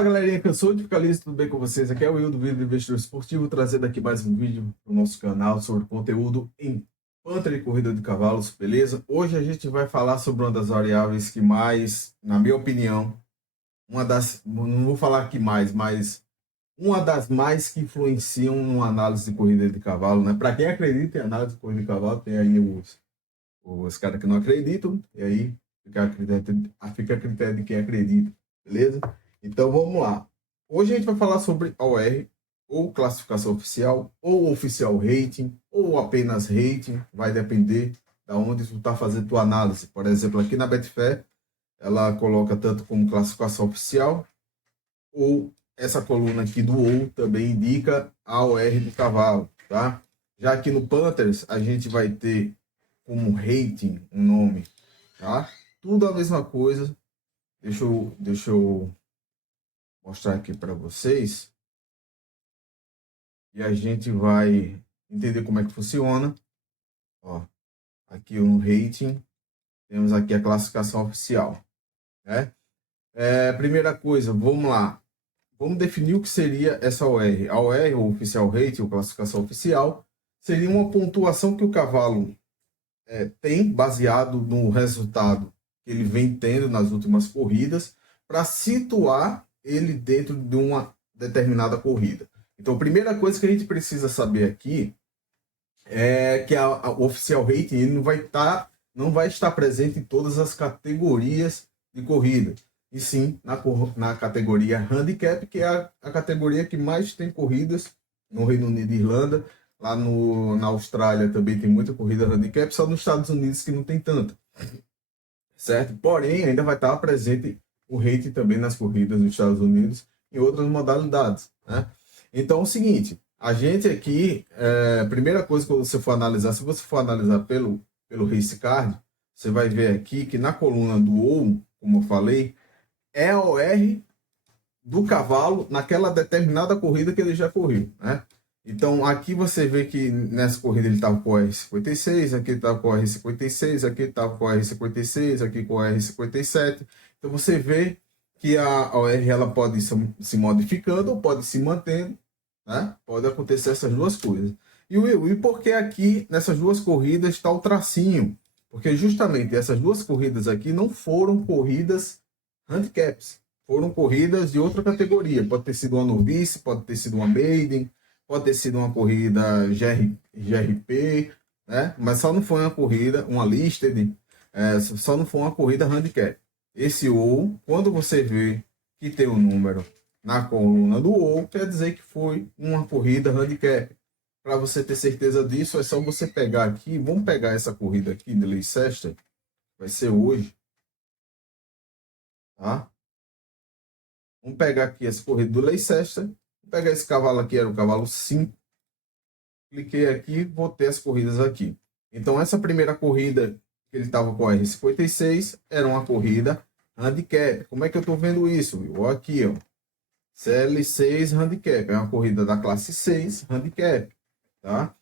Fala galerinha, cansou de ficar liso, tudo bem com vocês? Aqui é o Will do Vídeo Investidor Esportivo, trazendo aqui mais um vídeo para o nosso canal sobre conteúdo em Panther e corrida de cavalos, beleza? Hoje a gente vai falar sobre uma das variáveis que mais, na minha opinião, não vou falar aqui mais, mas uma das mais que influenciam numa análise de corrida de cavalo, né? Para quem acredita em análise de corrida de cavalo, tem aí os caras que não acreditam, e aí fica a critério de quem acredita, beleza? Então vamos lá. Hoje a gente vai falar sobre OR, ou classificação oficial, ou oficial rating, ou apenas rating, vai depender da onde tu está fazendo tua análise. Por exemplo, aqui na Betfair, ela coloca tanto como classificação oficial, ou essa coluna aqui do ou também indica a OR do cavalo, tá? Já aqui no Panthers, a gente vai ter como rating um nome, tá? Tudo a mesma coisa. Deixa eu mostrar aqui para vocês e a gente vai entender como é que funciona. Ó, aqui um rating, temos aqui a classificação oficial, né? Primeira coisa, vamos lá. Vamos definir o que seria essa OR. A OR, ou Oficial Rating, ou classificação oficial, seria uma pontuação que o cavalo tem baseado no resultado que ele vem tendo nas últimas corridas para situar ele dentro de uma determinada corrida. Então, a primeira coisa que a gente precisa saber aqui é que a Oficial Rating ele não vai estar presente em todas as categorias de corrida, e sim na categoria Handicap, que é a categoria que mais tem corridas no Reino Unido e Irlanda. Lá na Austrália também tem muita corrida handicap, só nos Estados Unidos que não tem tanta, certo? Porém, ainda vai estar presente o rating também nas corridas dos Estados Unidos e outras modalidades, né? Então, é o seguinte, a gente aqui, primeira coisa que você for analisar, se você for analisar pelo Race Card, você vai ver aqui que na coluna do OU, como eu falei, é a OR do cavalo naquela determinada corrida que ele já correu, né? Então, aqui você vê que nessa corrida ele estava com o R56, aqui ele estava com o R56, aqui ele estava com o R56, aqui com o R57. Então, você vê que a OR ela pode ir se modificando ou pode se mantendo, né? Pode acontecer essas duas coisas. E por que aqui nessas duas corridas está o tracinho? Porque justamente essas duas corridas aqui não foram corridas handicaps, foram corridas de outra categoria. Pode ter sido uma novice, pode ter sido uma maiden, pode ter sido uma corrida GRP, né? Mas só não foi uma corrida, uma listed, só não foi uma corrida handicap. Esse ou, quando você vê que tem um número na coluna do ou, quer dizer que foi uma corrida handicap. Para você ter certeza disso, é só você pegar aqui, vamos pegar essa corrida aqui de Leicester, vai ser hoje, tá? Vamos pegar aqui essa corrida do Leicester. Vou pegar esse cavalo aqui, era o cavalo 5. Cliquei aqui, vou ter as corridas aqui. Então, essa primeira corrida que ele estava com a R56 era uma corrida handicap. Como é que eu estou vendo isso? Eu aqui, ó. CL6 handicap. É uma corrida da classe 6 handicap, tá?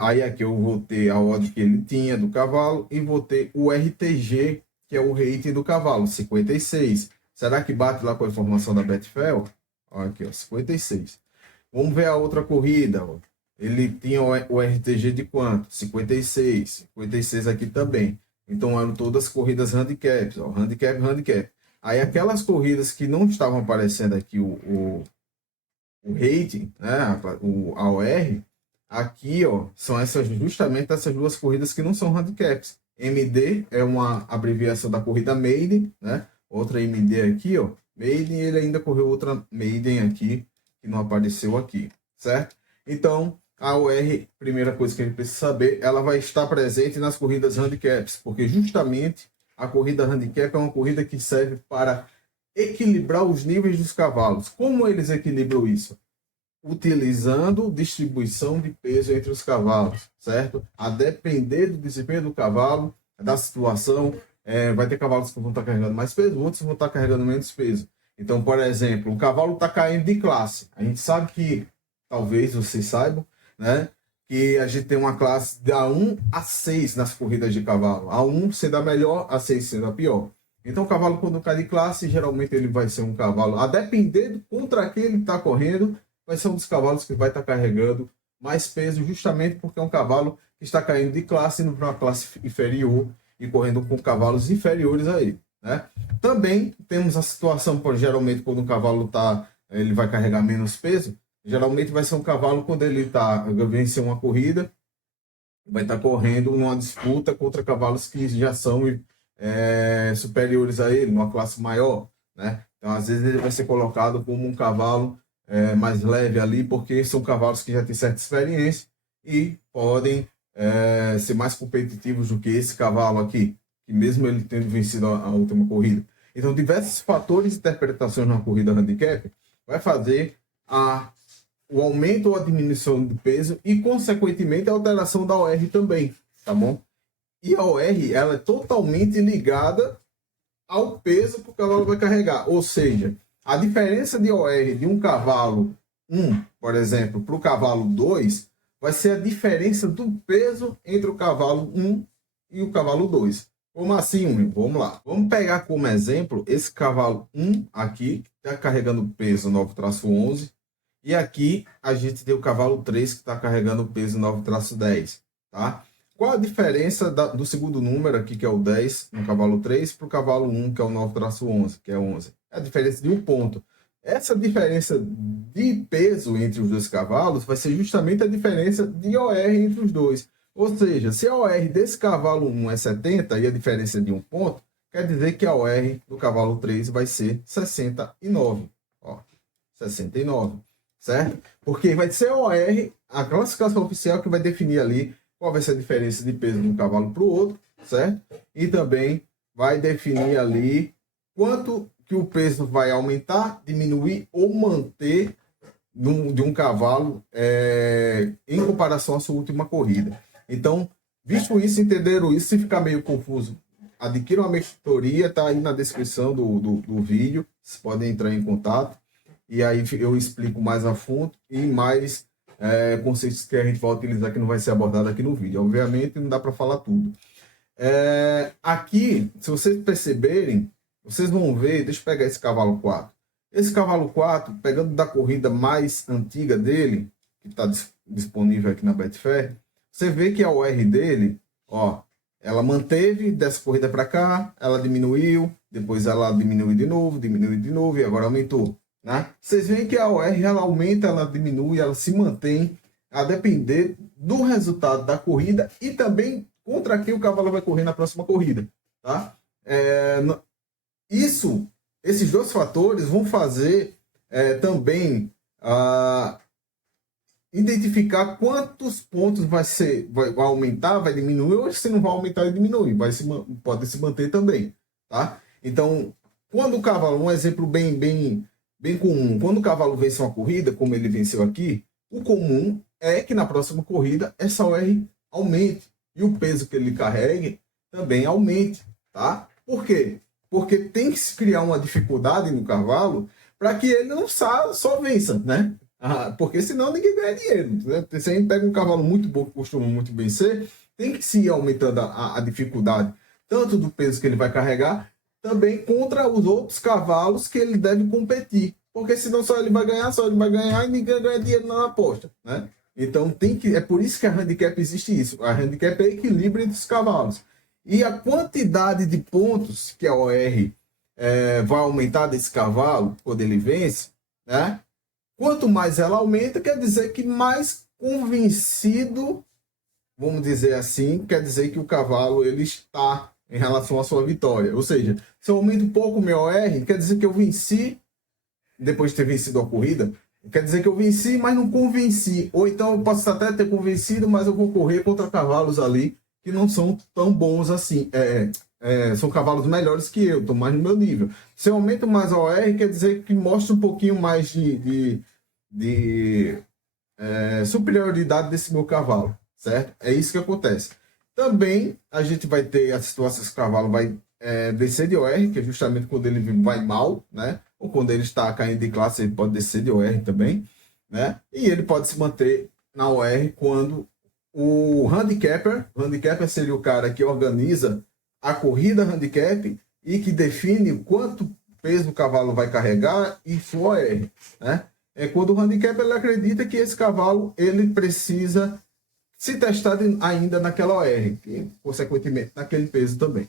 Aí aqui eu vou ter a odd que ele tinha do cavalo e vou ter o RTG, que é o rating do cavalo, 56. Será que bate lá com a informação da Betfair? Aqui, ó, 56. Vamos ver a outra corrida. Ó. Ele tinha o RTG de quanto? 56. 56 aqui também. Então eram todas corridas handicaps. Ó, handicap. Aí aquelas corridas que não estavam aparecendo aqui o rating, né, a AOR, aqui ó, são justamente essas duas corridas que não são handicaps. MD é uma abreviação da corrida Maiden, né? Outra MD aqui, ó, Maiden, ele ainda correu outra Maiden aqui, que não apareceu aqui, certo? Então, a OR, primeira coisa que a gente precisa saber, ela vai estar presente nas corridas handicaps, porque justamente a corrida handicap é uma corrida que serve para equilibrar os níveis dos cavalos. Como eles equilibram isso? Utilizando distribuição de peso entre os cavalos, certo? A depender do desempenho do cavalo, da situação, vai ter cavalos que vão estar carregando mais peso, outros vão estar carregando menos peso. Então, por exemplo, o cavalo está caindo de classe. A gente sabe que, talvez vocês saibam, né? Que a gente tem uma classe da 1 a 6 nas corridas de cavalo. A 1 sendo a melhor, a 6 sendo a pior. Então, o cavalo, quando cai de classe, geralmente ele vai ser um cavalo, a depender contra quem ele está correndo, vai ser um dos cavalos que vai estar carregando mais peso, justamente porque é um cavalo que está caindo de classe, indo para uma classe inferior e correndo com cavalos inferiores a ele, né? Também temos a situação, geralmente, quando o cavalo ele vai carregar menos peso, geralmente vai ser um cavalo quando ele vencer uma corrida, vai estar correndo numa disputa contra cavalos que já são superiores a ele, numa classe maior, né? Então, às vezes, ele vai ser colocado como um cavalo mais leve ali, porque são cavalos que já têm certa experiência e podem ser mais competitivos do que esse cavalo aqui, que mesmo ele tendo vencido a última corrida. Então, diversos fatores de interpretações na corrida handicap vai fazer o aumento ou a diminuição do peso e, consequentemente, a alteração da OR também, tá bom? E a OR, ela é totalmente ligada ao peso que o cavalo vai carregar. Ou seja, a diferença de OR de um cavalo 1, por exemplo, para o cavalo 2, vai ser a diferença do peso entre o cavalo 1 e o cavalo 2. Como assim, Will? Vamos lá. Vamos pegar como exemplo esse cavalo 1 aqui, que está carregando peso 9-11. E aqui a gente tem o cavalo 3 que está carregando peso 9-10. Tá? Qual a diferença do segundo número aqui, que é o 10, no cavalo 3, para o cavalo 1, que é o 9-11, que é 11? É a diferença de um ponto. Essa diferença de peso entre os dois cavalos vai ser justamente a diferença de OR entre os dois. Ou seja, se a OR desse cavalo 1 é 70 e a diferença é de um ponto, quer dizer que a OR do cavalo 3 vai ser 69. Ó, 69, certo? Porque vai ser a OR, a classificação oficial, que vai definir ali qual vai ser a diferença de peso de um cavalo para o outro, certo? E também vai definir ali quanto que o peso vai aumentar, diminuir ou manter de um cavalo em comparação à sua última corrida. Então, visto isso, entenderam isso, se ficar meio confuso, adquira uma mentoria, está aí na descrição do vídeo, vocês podem entrar em contato, e aí eu explico mais a fundo e mais conceitos que a gente vai utilizar que não vai ser abordado aqui no vídeo. Obviamente, não dá para falar tudo. Aqui, se vocês perceberem, vocês vão ver, deixa eu pegar esse cavalo 4. Esse cavalo 4, pegando da corrida mais antiga dele, que está disponível aqui na Betfair, você vê que a OR dele, ó, ela manteve dessa corrida para cá, ela diminuiu, depois ela diminuiu de novo e agora aumentou. Né? Vocês veem que a OR ela aumenta, ela diminui, ela se mantém a depender do resultado da corrida e também contra quem o cavalo vai correr na próxima corrida. Tá? Esses dois fatores vão fazer também identificar quantos pontos vai aumentar, vai diminuir, ou se não vai aumentar e diminuir, pode se manter também. Tá? Então, quando o cavalo, um exemplo bem comum, quando o cavalo vence uma corrida, como ele venceu aqui, o comum é que na próxima corrida essa OR aumente e o peso que ele carregue também aumente, tá? Por quê? Porque tem que se criar uma dificuldade no cavalo para que ele não só vença, né? Porque senão ninguém ganha dinheiro. Né? Se a gente pega um cavalo muito bom, que costuma muito vencer, tem que se ir aumentando a dificuldade, tanto do peso que ele vai carregar, também contra os outros cavalos que ele deve competir. Porque senão só ele vai ganhar e ninguém ganha dinheiro na aposta, né? Então é por isso que a handicap existe isso. A handicap é equilíbrio entre os cavalos. E a quantidade de pontos que a OR vai aumentar desse cavalo quando ele vence, né? Quanto mais ela aumenta, quer dizer que mais convencido, vamos dizer assim, quer dizer que o cavalo ele está em relação à sua vitória. Ou seja, se eu aumento um pouco o meu OR, quer dizer que eu venci, depois de ter vencido a corrida, quer dizer que eu venci, mas não convenci. Ou então eu posso até ter convencido, mas eu vou correr contra cavalos ali que não são tão bons assim. São cavalos melhores que eu, estou mais no meu nível. Se eu aumento mais a OR, quer dizer que mostra um pouquinho mais de superioridade desse meu cavalo, certo? É isso que acontece. Também a gente vai ter a situação que o cavalo vai descer de OR, que é justamente quando ele vai mal, né? Ou quando ele está caindo de classe, ele pode descer de OR também, né? E ele pode se manter na OR quando o handicapper seria o cara que organiza a corrida handicap e que define quanto peso o cavalo vai carregar e sua OR, né? É quando o handicap ele acredita que esse cavalo ele precisa se testar ainda naquela OR, e consequentemente naquele peso também,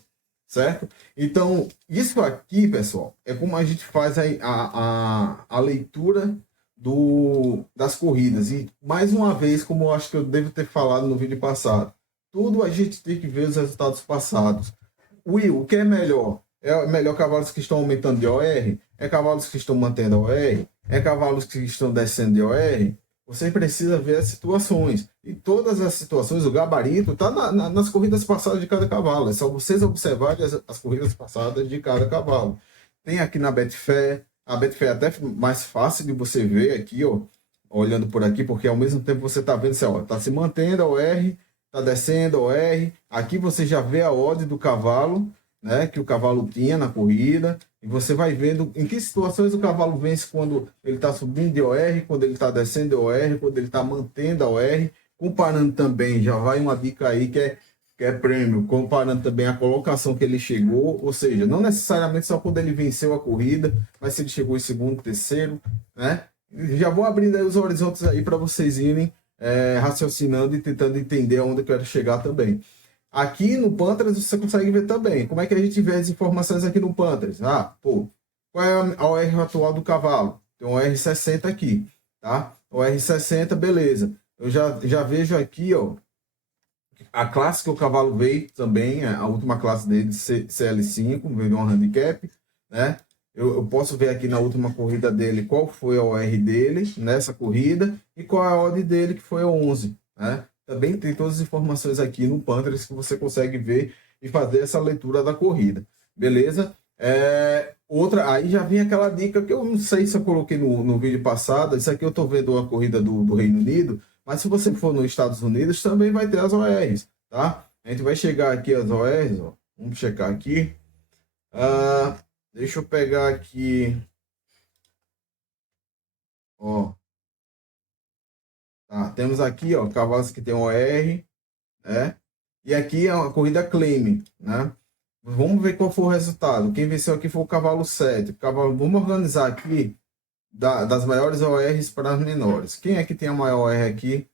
certo? Então, isso aqui, pessoal, é como a gente faz a leitura das corridas. E, mais uma vez, como eu acho que eu devo ter falado no vídeo passado, tudo a gente tem que ver os resultados passados. Will, o que é melhor? É melhor cavalos que estão aumentando de OR? É cavalos que estão mantendo a OR? É cavalos que estão descendo de OR? Você precisa ver as situações. E todas as situações, o gabarito está nas corridas passadas de cada cavalo. É só vocês observarem as corridas passadas de cada cavalo. Tem aqui na Betfair. A Betfair é até mais fácil de você ver aqui, ó, olhando por aqui, porque ao mesmo tempo você está vendo, está se mantendo a OR, está descendo a OR. Aqui você já vê a odd do cavalo, né, que o cavalo tinha na corrida, e você vai vendo em que situações o cavalo vence quando ele está subindo de OR, quando ele está descendo de OR, quando ele está mantendo a OR, comparando também, já vai uma dica aí que é prêmio, comparando também a colocação que ele chegou, ou seja, não necessariamente só quando ele venceu a corrida, mas se ele chegou em segundo, terceiro, né? Já vou abrindo aí os horizontes aí para vocês irem raciocinando e tentando entender aonde eu quero chegar também. Aqui no Panthers você consegue ver também. Como é que a gente vê as informações aqui no Panthers? Qual é a OR atual do cavalo? Tem um OR60 aqui, tá? OR60, beleza. Eu já vejo aqui, ó, a classe que o cavalo veio também, a última classe dele, CL5, veio um handicap, né? Eu posso ver aqui na última corrida dele qual foi a OR dele nessa corrida e qual é a odd dele, que foi a 11, né? Também tem todas as informações aqui no Panthers que você consegue ver e fazer essa leitura da corrida, beleza? Aí já vem aquela dica que eu não sei se eu coloquei no vídeo passado. Isso aqui eu estou vendo a corrida do Reino Unido, mas se você for nos Estados Unidos também vai ter as ORs, tá? A gente vai chegar aqui as ORs, ó. Vamos checar aqui. Deixa eu pegar aqui, ó. Tá, temos aqui, ó, cavalos que tem OR, né? E aqui é uma corrida claim, né? Vamos ver qual foi o resultado. Quem venceu aqui foi o cavalo 7. Vamos organizar aqui das maiores ORs para as menores. Quem é que tem a maior OR aqui?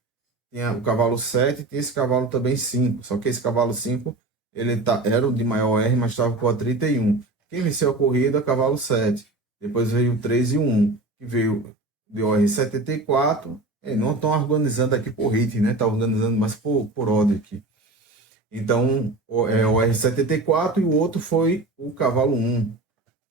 Tem o cavalo 7, tem esse cavalo também 5. Só que esse cavalo 5, ele era o de maior OR, mas estava com a 31. Quem venceu a corrida? Cavalo 7. Depois veio o 3 e o 1, que veio de OR 74. Não estão organizando aqui por rating, né? Está organizando mais por ordem aqui. Então, o R74 e o outro foi o cavalo 1,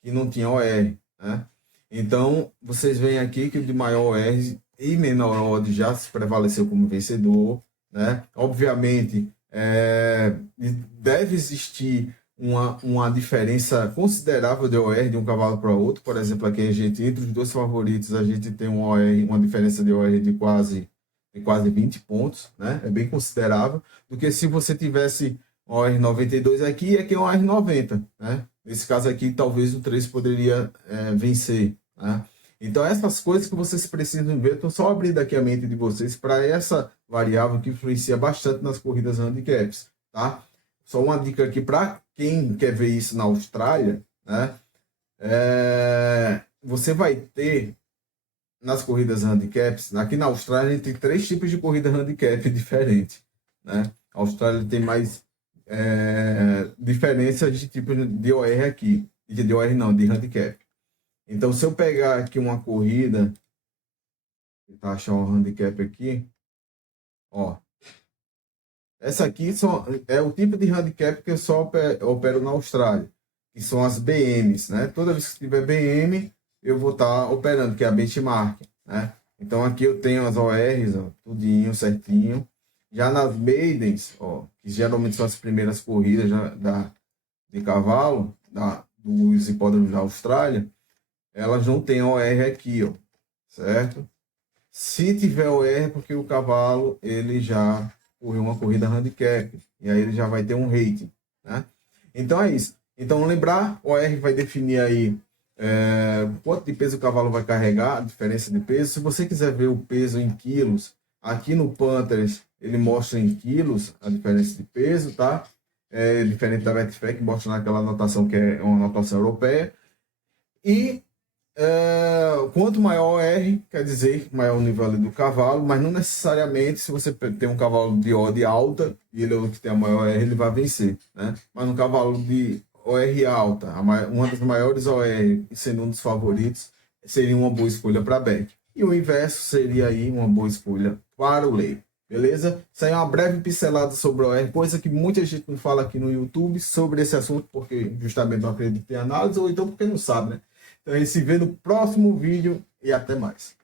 que não tinha OR, né? Então, vocês veem aqui que o de maior OR e menor odd já se prevaleceu como vencedor, né? Obviamente, deve existir uma diferença considerável de OR de um cavalo para outro. Por exemplo, aqui entre os dois favoritos, a gente tem uma diferença de OR de quase 20 pontos, né? É bem considerável, do que se você tivesse OR 92 aqui e aqui um OR 90, né? Nesse caso aqui, talvez o 3 poderia vencer, né? Então, essas coisas que vocês precisam ver, estou só abrindo aqui a mente de vocês para essa variável que influencia bastante nas corridas handicaps, tá? Só uma dica aqui para quem quer ver isso na Austrália, né? Você vai ter nas corridas handicaps, aqui na Austrália a gente tem 3 tipos de corrida handicap diferentes, né? A Austrália tem mais diferenças de tipo de OR aqui, de OR não, de handicap. Então, se eu pegar aqui uma corrida, tentar achar um handicap aqui, ó, essa aqui é o tipo de handicap que eu só opero na Austrália, que são as BMs, né? Toda vez que tiver BM, eu vou estar operando, que é a benchmark, né? Então, aqui eu tenho as ORs, ó, tudinho certinho. Já nas maidens, ó, que geralmente são as primeiras corridas de cavalo, dos hipódromos da Austrália, elas não têm OR aqui, ó, certo? Se tiver OR é porque o cavalo ele já correu uma corrida handicap, e aí ele já vai ter um rating, né? Então é isso. Então lembrar, o OR vai definir aí quanto de peso o cavalo vai carregar, a diferença de peso. Se você quiser ver o peso em quilos, aqui no Panthers ele mostra em quilos a diferença de peso, tá? diferente da Betfair, que mostra naquela anotação que é uma anotação europeia. E quanto maior o R, quer dizer maior o nível ali do cavalo, mas não necessariamente se você tem um cavalo de odd alta e ele é o que tem a maior R, ele vai vencer, né? Mas um cavalo de OR alta, uma das maiores OR, sendo um dos favoritos, seria uma boa escolha para back. E o inverso seria aí uma boa escolha para o lay. Beleza? Isso aí é uma breve pincelada sobre o OR, coisa que muita gente não fala aqui no YouTube sobre esse assunto, porque justamente não acredita em análise, ou então porque não sabe, né? Então a gente se vê no próximo vídeo e até mais.